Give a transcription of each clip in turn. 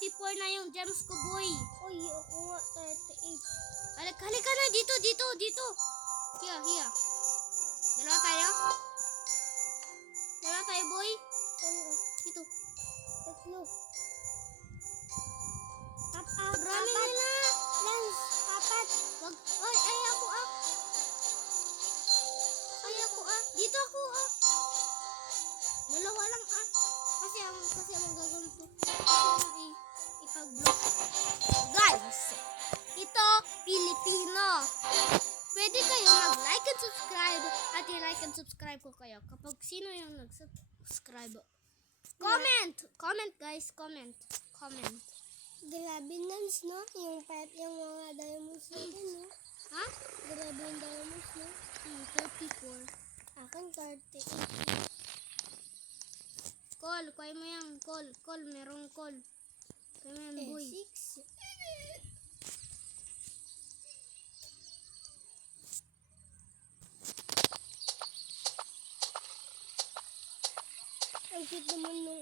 34 na yung gems ko, boy. Uy, ako nga, 38. Halika na. Dito. Hiya. Dalawa tayo, boy. Saan ka? Dito. Tatlo. Rami nila. Lance, apat. Wag. Ay, ako. Dito ako. Dalawa lang, Kasi ang gagawin ko. Ipag-block. Guys, ito, Pilipino. Pwede kayo mag-like and subscribe. At i-like and subscribe ko kayo. Kapag sino yung nag-subscribe. Comment, guys. Comment. Grabe Lance, no? Yung mga diamonds natin, no? Ha? Grabe yung diamonds, no? 34. Akin, 38. Call, kuha mo yan. Call, merong call. Kuha mo yan, boy. 6. Ang cute naman ng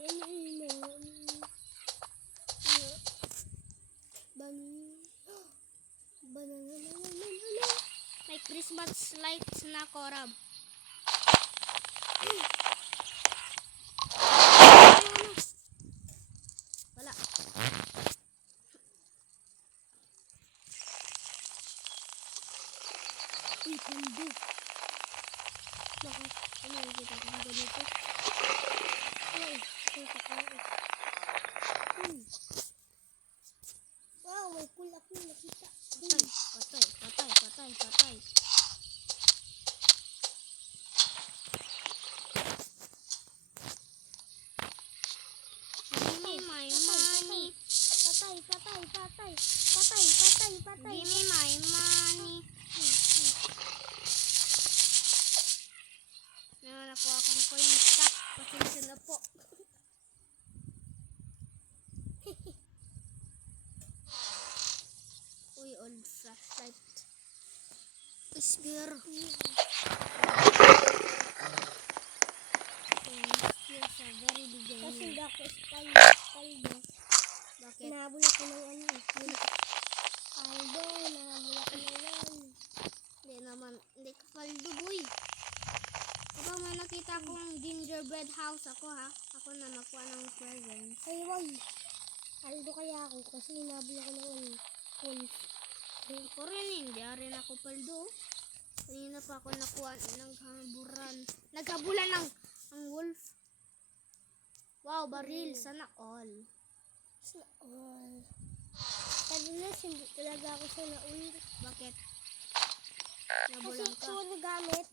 banana. May Christmas lights na korab. Wala. Uy, pando. Bakit? Ano yung kita ko dito? Ay, kita ko. Wow, may pool ako nakita. Patay. Give me my money. Patay. Give me my money. Nakuha akong coin stock. Pasensya na po. Uy, old flashlight. Spear. Spears are very big. Kasi hindi ako paldo. Bakit? Nahabol ako ng Paldo, nahabol ako ng Hindi naman. Hindi ka paldo, boy. Kapag may nakita akong gingerbread house ako, ha? Ako na nakuha ng present. Ay, wag. Paldo kaya ako kasi nahabol ako ng wolf. Ako rin, hindi rin ako paldo. Kanina pa ako nakuha naghabulan ng wolf. Wow, baril. Sana all. Tadulas, hindi talaga ako sa naul. Bakit? Kasi Nabulan ka. ito gamit.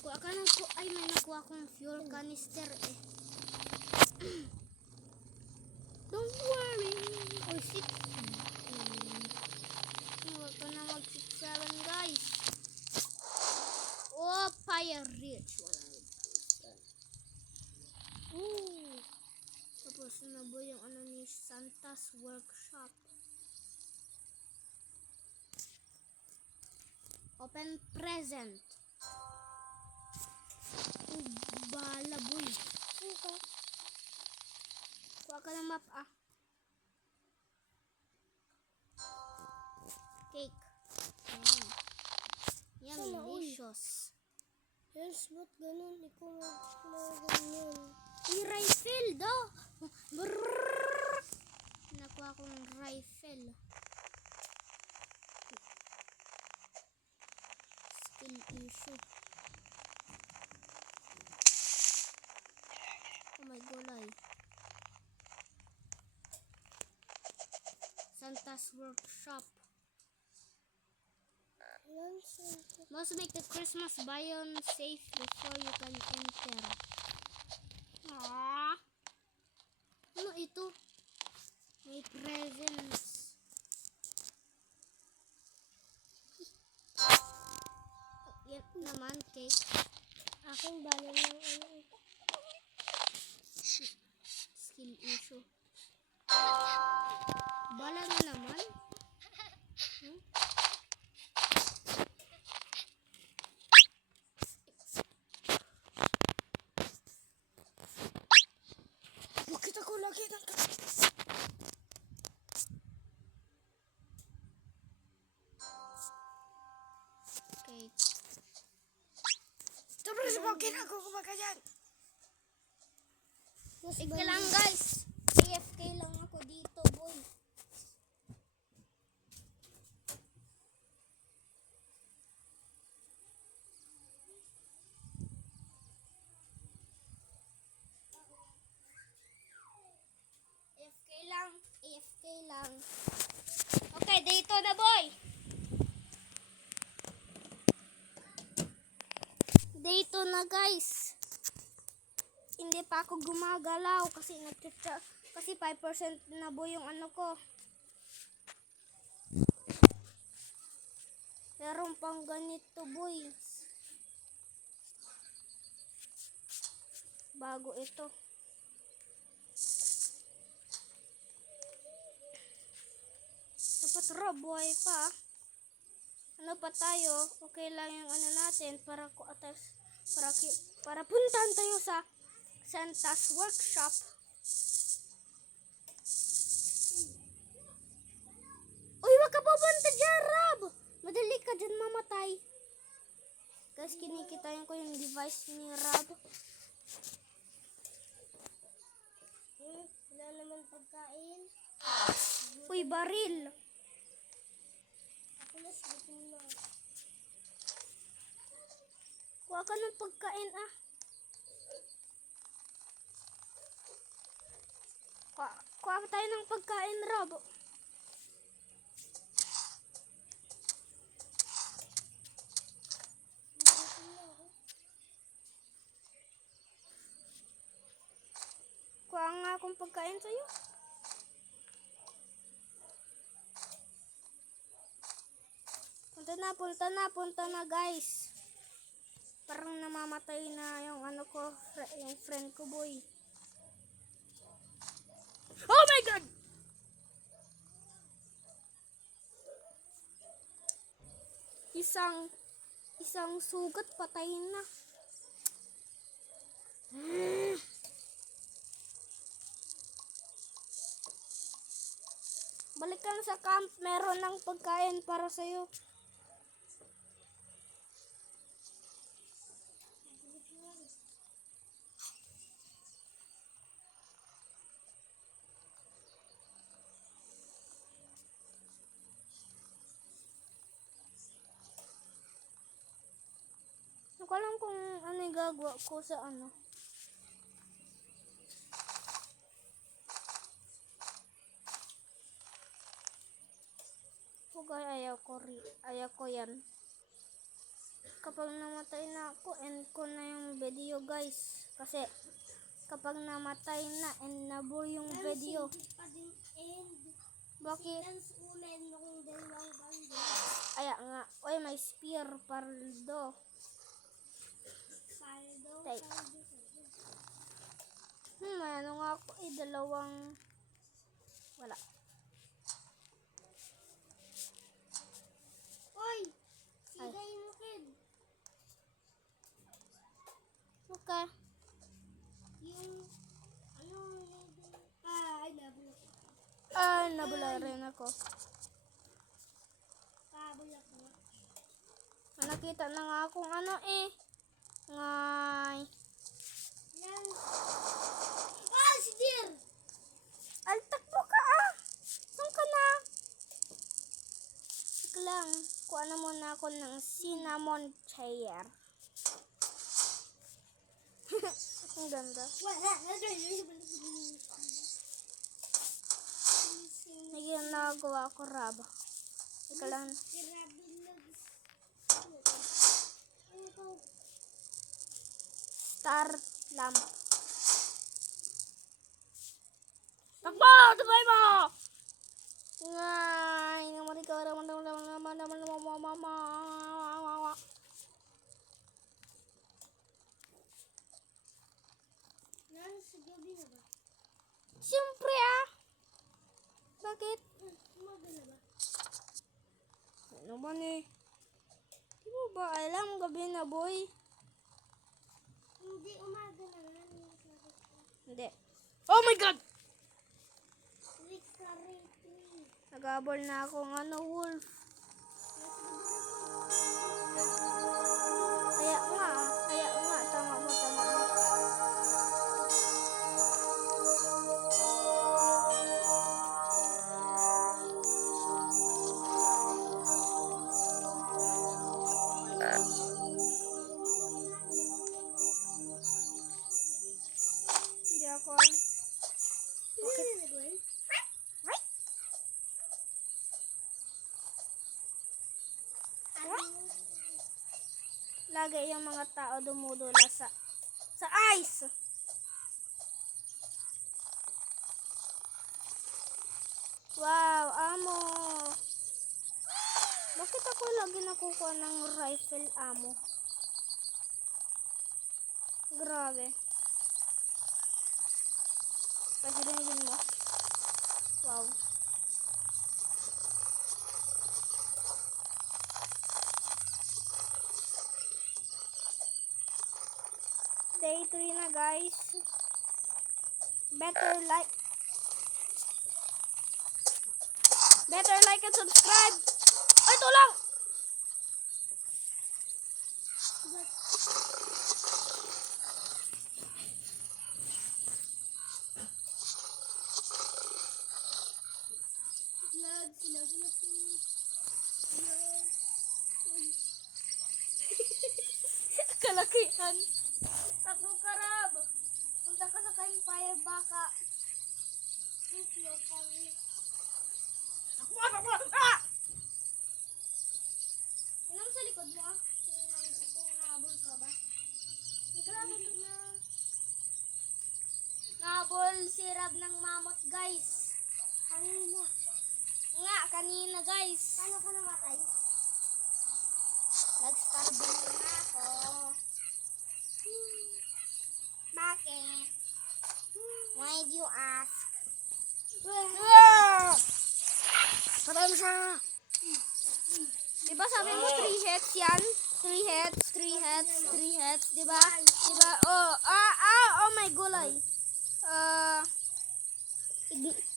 Kuha ka ng ay, may nakuha akong fuel canister eh. Don't worry. Oh, shit. Huwag ka na mag-6-7, guys. Oh, fire rich. 100%. Ooh. Tapos na ba yung ano ni Santa's workshop? Open present. Bala, boy. Ito. Kuha ka ng map, Cake. Ayan. Yan, Sana, delicious. Yes, ba't ganun? Ikaw ganun. I-rifle daw. Brrrr. Nakuha akong rifle. Skill issue. Oh my golay. Santa's workshop. Must make the Christmas biome safe before you can enter. Aww. Ano ito? May presents. Yan naman, cake. Aking balon ng ano. Skill issue. Bala na naman. Bakit ako lagi ng ginagawa ko ba ganyan? Ika lang guys. AFK lang ako dito, boy. AFK lang. AFK lang. Okay, dito na, boy. Dito na, guys. Hindi pa ako gumagalaw kasi kasi 5% na boy yung ano ko. Meron pang ganito, boy. Bago ito. Dapat buhay pa. Ano pa tayo? Okay lang yung ano natin para puntahan tayo sa Santa's workshop. Uy, wag ka pupunta dyan, Rob! Madali ka dyan mamatay. Guys, kinikitain ko yung device ni Rob. Wala naman pagkain. Uy, baril. Ako na gutom na. Kuha ka ng pagkain, ah. Kuha tayo ng pagkain, Rob. Kuha nga akong pagkain sa'yo. Punta na, guys. Parang namamatay na yung ano ko, yung friend ko, boy. Oh my God! Isang sugat, patay na. Balikan sa camp, meron ng pagkain para sa'yo. Hindi ko alam kung ano yung gagawa ko sa ano. Huwag ayaw ko yan. Kapag namatay na ako, end ko na yung video, guys. Kasi kapag namatay na, end na po yung video. Pa din end. Bakit? Dance ulen ng dalawang bando. Aya nga. Uy, may spear, pardo. Paldo. Tay. May ano nga ako, dalawang... Wala. Oy! Ay. Sigay mo, kid. Okay. Yung... Ano? Ay, nabulok. Nabula rin ako. Pabulok mo. Nakita na nga akong ano eh. Ngay. Yan. Ah, si Deer! Al, takbo ka ah! Saan ka na? Sige lang. Kuha na muna ako ng cinnamon chair. Ang ganda. Wala. Nagagawa ko raba. Sige lang. Star lamp. Takbo! Tabay mo! Ngay! Namari ka naman. Nasa gabi na ba? Siyempre ah! Bakit? Umaga na ba? Ano ba ni? Di mo ba alam gabi na boy? Hindi, umaga na nga. Hindi. Oh my God! Recreating. Nagabol na akong ano wolf. Kaya nga, tama lagi yung mga tao dumudula sa ice. Wow, amo. Bakit ako lagi nakukuha ng rifle amo? Grabe. Kasi din mo. Wow. Day 3 na guys. Better like and subscribe. Ay, tulang! Vlog, sinabi na po. Kalakihan. Takbo karab. Punta ka sa campfire baka. Takbo! Ah! Sino sa likod mo ah? Kung nahabol ka ba? Grabe na. Nahabol si Rab ng mamot guys. Kanina. Nga, kanina guys. Paano ka namatay? Nag-starving na ako. Bakit? Why do you ask? Patay mo siya. Diba sabi mo 3 hits yan? 3 hits, 3 hits, 3 hits. Diba? Diba? Oh my gulay.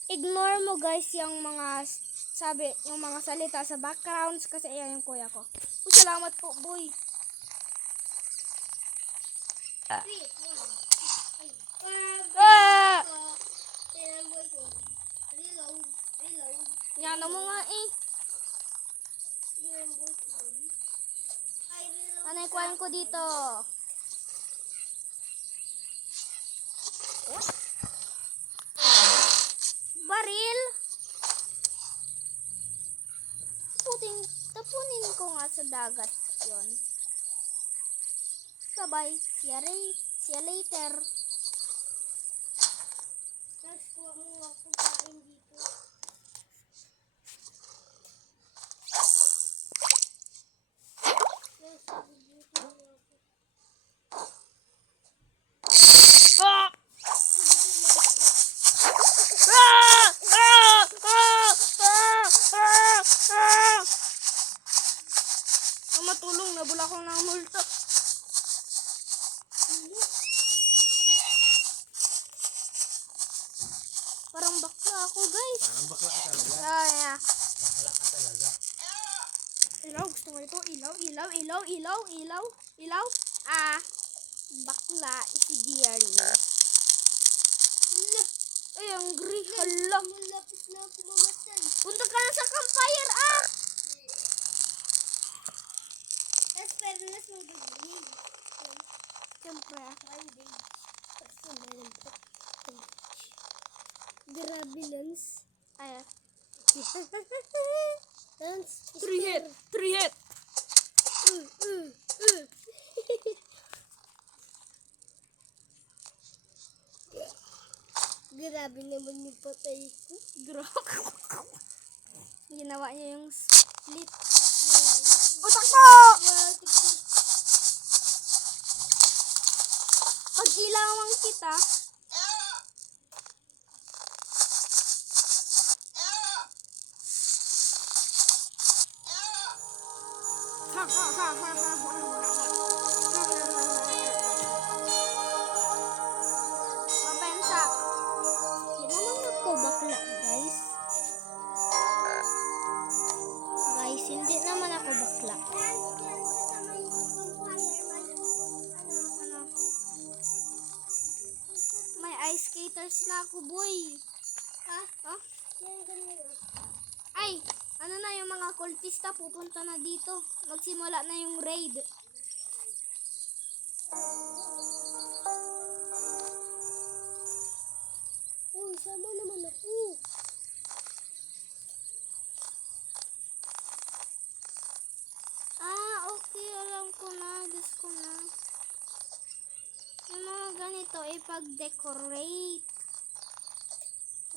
Ignore mo guys yung mga yung mga salita sa backgrounds kasi ayan yung kuya ko. Salamat po, boy. Yan mo nga eh. Ano ikuhan ko dito? Baril? Tapunin ko nga sa dagat yon. Bye-bye. See you later. Tapos kuha mo nga pagkain dito. Matulong na bula ko ng multo. Parang bakla ako, guys. Parang bakla ka talaga. Yeah. Bakla ka talaga. Ilaw, gusto mo ito? Ilaw. Bakla, isidiyari. Ay, ang gri. Hala. Malapit na ako mamatay. Punta ka na sa campfire, Tapos fairness mo gagawin. Siyempre, Grabe, Lance. Ay, Lance. 3 hit. Grabe naman yung patay ko. Grok. Ginawa niya yung split. Utak mo! Pag ilawang kita, mapensa. Hindi naman ako bakla, guys. Guys, hindi naman ako bakla. Ano? May ice skaters na ako, boy. Ha? Ay, ano na yung mga kultista pupunta na dito. Magsimula na yung raid. Uy, sama naman ako. Okay, alam ko na. Diyos ko ito ipag-decorate.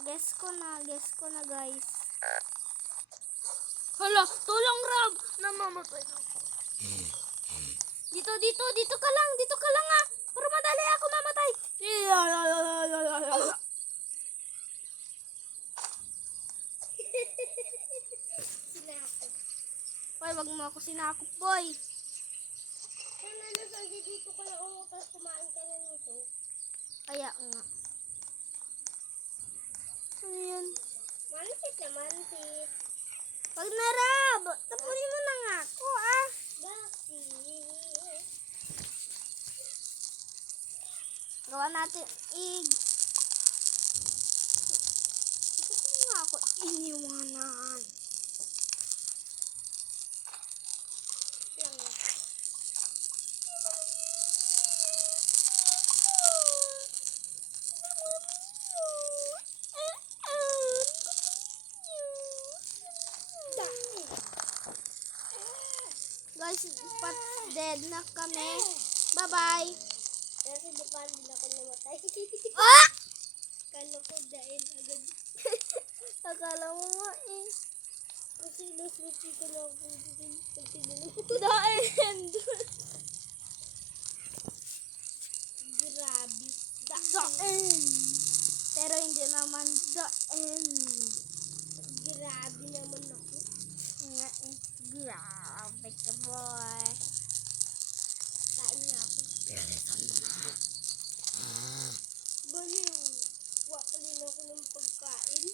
Guess ko na guys. Hala, tulong Rob! Namamatay na ako. Dito ka lang ah! Para madali ako mamatay! Sinakot. Boy, wag mo ako sinakop, boy. Kung nalasang dito ka lang ako, tapos kumain ka na nito. Kaya nga. Ano yan? Mansit na mansit. Wag na, Rob! Tapunin mo na nga ako, ah! Bakit? Gawa natin Bakit mo nga ako iniwanan? Lang. Guys, dead na kami. Bye-bye. Kasi di pa rin ako namatay. Ah! Kala ko dahil agad. Akala mo nga eh. Kasi nasusi ko na ako din. Kasi nilunod. The end. Grabe. The end. Pero hindi naman the end. Grabe naman ako. Nga eh. Grabe ka, boy. Kain na ako. Baliw. Wa pa rin ako ng pagkain.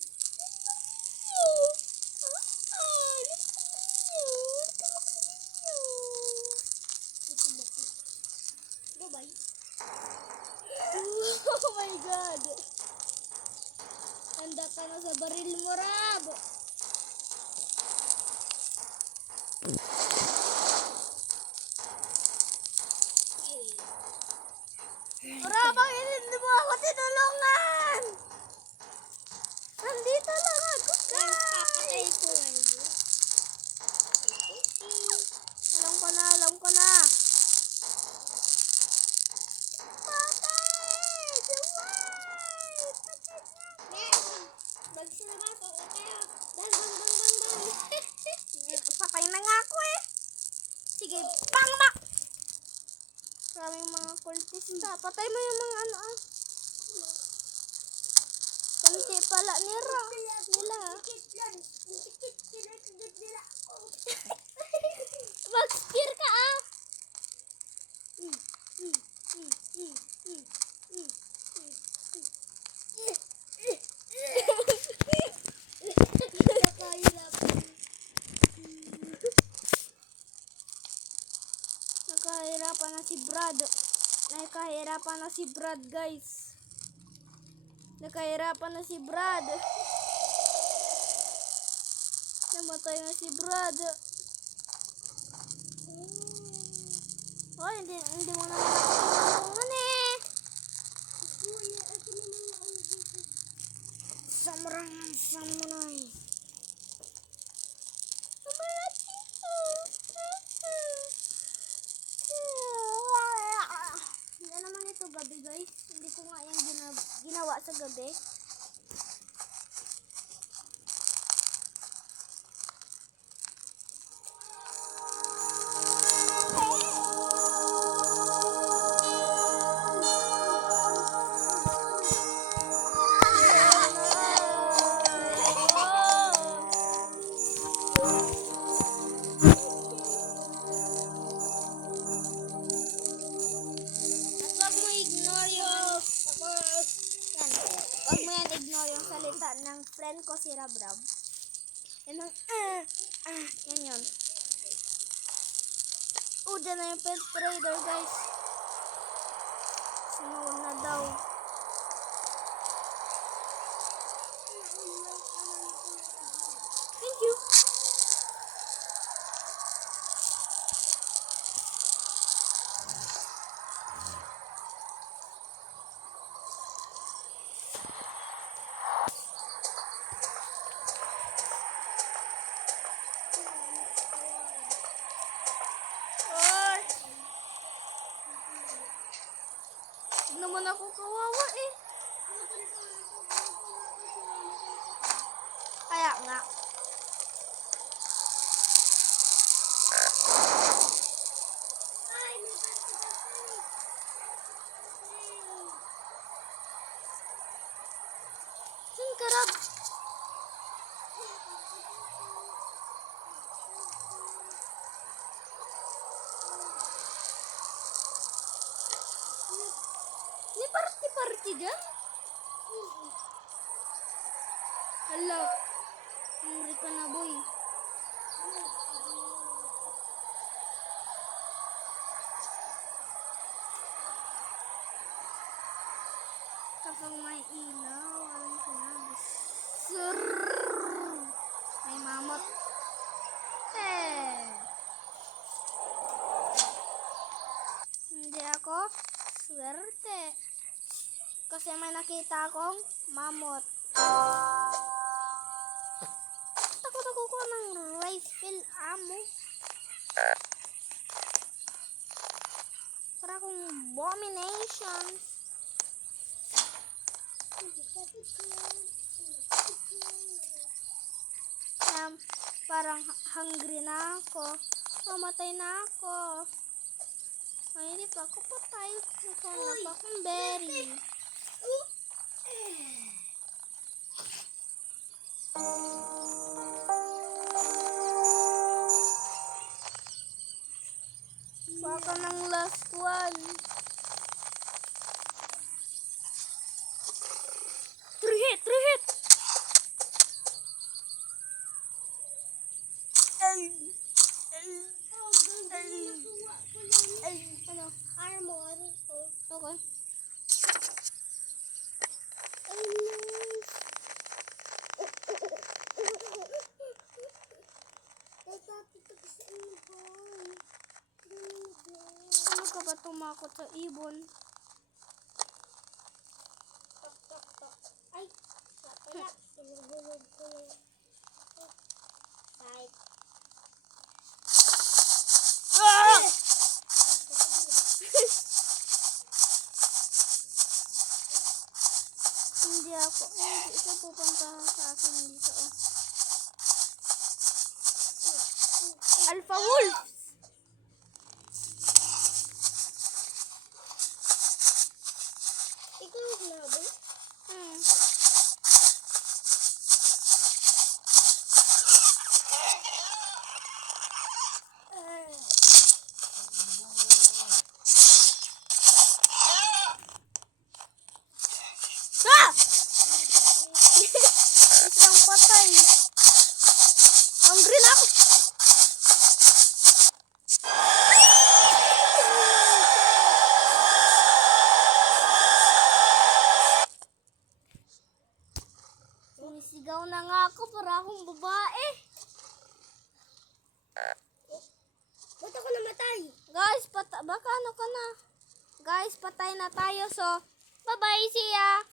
Gutom ako. Bye-bye. Oh my God. Handa ka na sa baril mo, Rob. Rob, bakit hindi mo ako tinulungan? Nandito lang ako, guys. Papatay ko ngayon. Alam ko na. Patay! Duway! Patay na! Magsalabas ako kayo. Bang. Patay na nga ako eh. Sige, bang! Maraming mga kultista. Patay mo yung mga ano ah. Kanti pala nila. Mag-spear ka ah. Nakahirapan na si Brad. Nakahirapan na si Brad, guys. Nakahirapan na si Brad. Namatay na si Brad. Oh, hindi mo naman ako tulungan eh. Samurai. Hindi naman ito gabi, guys. Hindi ko nga yung ginawa sa gabi. At wag mo ignore yung Wag mo yan ignore yung salita ng friend ko si Rabrab. Yan ang yan yun. Dyan na yung pet trader, guys. Sinuwag na daw. Thank you. Tignan mo naman ako kawawa eh. Kaya nga. Ay, may pati-pati. Saan ka, Rab? May party-party dyan? Hala. Hungry ka na, boy. Kapag may ilaw, alam ko na. Srrrr! May mamot. Hindi ako swerte. Kasi may nakita akong mamot. Takot ako ko ng rifle ammo. Para akong abomination. Parang hungry na ako. Mamatay na ako. Ay, hindi pa ako patay. Nakahanap pa akong berry. Baka ng last one. Three hit! Ano? Armor. Okay. Ay, nice. Natapit ako sa ibon. Ano ka ba tumakot sa ibon? Tok, tok, tok. Ay, wala. Sinugulog ko yung pipe. Ah! Hindi siya pupunta sa akin dito. Oh. Alpha Wolf! Ikaw ang laban? Hmm. Ah! Isang patay. Hungry na ako. Sumisigaw na nga ako para akong babae. Ba't ako namatay? Guys, baka ano ka na. Guys, patay na tayo. So, bye-bye, see ya.